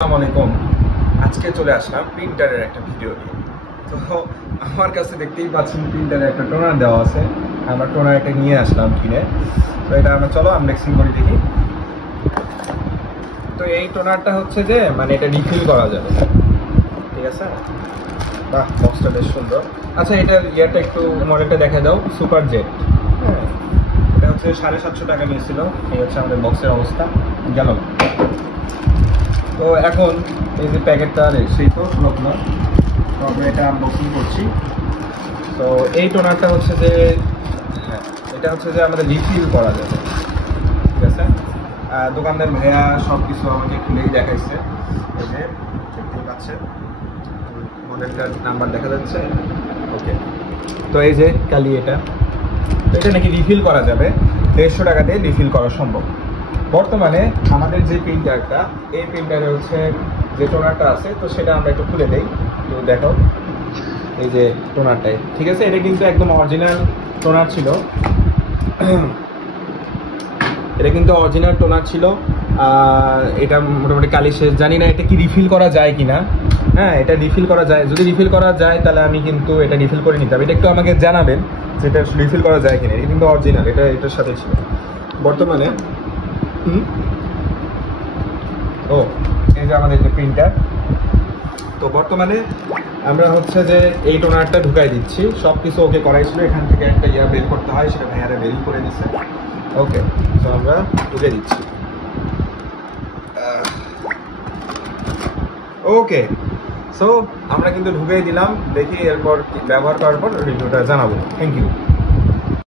আসসালামু আলাইকুম। আজকে চলে আসলাম প্রিন্টারের একটা ভিডিও নিয়ে। তো আমার কাছে দেখতেই পাচ্ছেন প্রিন্টারের একটা টোনার দেওয়া আছে। আমরা টোনার একটা নিয়ে আসলাম কিনে। তো এটা আমরা চলো আনবক্সিং করি দেখি। তো এই টোনারটা হচ্ছে যে মানে এটা রিফিল করা যাবে, ঠিক আছে? বাহ, বক্সটা বেশ সুন্দর। আচ্ছা, এটা ইয়ারটা একটু মডেলটা দেখা দাও। Super jet. হ্যাঁ, এটা হচ্ছে 750 টাকা নিয়েছিল। এই হচ্ছে আমাদের বক্সের অবস্থা গেল। তো এখন এই যে প্যাকেটটা সেই তো লোকনা, তো আমরা এটা আনবক্সিং করছি। তো এই টোনারটা হচ্ছে যে হ্যাঁ, এটা হচ্ছে যে আমাদের রিফিল করা যাবে, ঠিক আছে? দোকানদার ভাইয়া সব কিছু আমাকে খুলেই দেখাইছে। এই যে দেখতেই পাচ্ছেন মডেলটার নাম্বার দেখা যাচ্ছে। ওকে, তো এই যে কালি এটা, তো এটা নাকি রিফিল করা যাবে। 150 টাকা দিয়ে রিফিল করা সম্ভব। বর্তমানে আমাদের যে প্রিন্টারটা, এই প্রিন্টারে হচ্ছে যে টোনারটা আছে, তো সেটা আমরা একটু খুলে দেই। তো দেখো এই যে টোনারটাই, ঠিক আছে? এটা কিন্তু একদম অরিজিনাল টোনার ছিল। এটা কিন্তু অরিজিনাল টোনার ছিল। এটা মোটামুটি কালি শেষ। জানি না এটা কি রিফিল করা যায় কিনা। হ্যাঁ, এটা রিফিল করা যায়। যদি রিফিল করা যায় তাহলে আমি কিন্তু এটা রিফিল করে নিতে হবে। এটা একটু আমাকে জানাবেন যে এটা রিফিল করা যায় কিনা। এটা কিন্তু অরিজিনাল, এটা এটার সাথে ছিল বর্তমানে। ও, এই যে আমাদের যে প্রিন্টার, তো বর্তমানে আমরা হচ্ছে যে এই টোনারটা ঢুকাই দিচ্ছি। সব কিছু ওকে করাইছিল, এখান থেকে একটা ইয়া বের করতে হয়, সেটা ভাইয়ারা বেরই করে দিচ্ছে। ওকে, তো আমরা ঢুকে দিচ্ছি। ওকে, সো আমরা কিন্তু ঢুকিয়ে দিলাম। দেখি এরপর ব্যবহার করার পর রিভিউটা জানাবো। Thank you.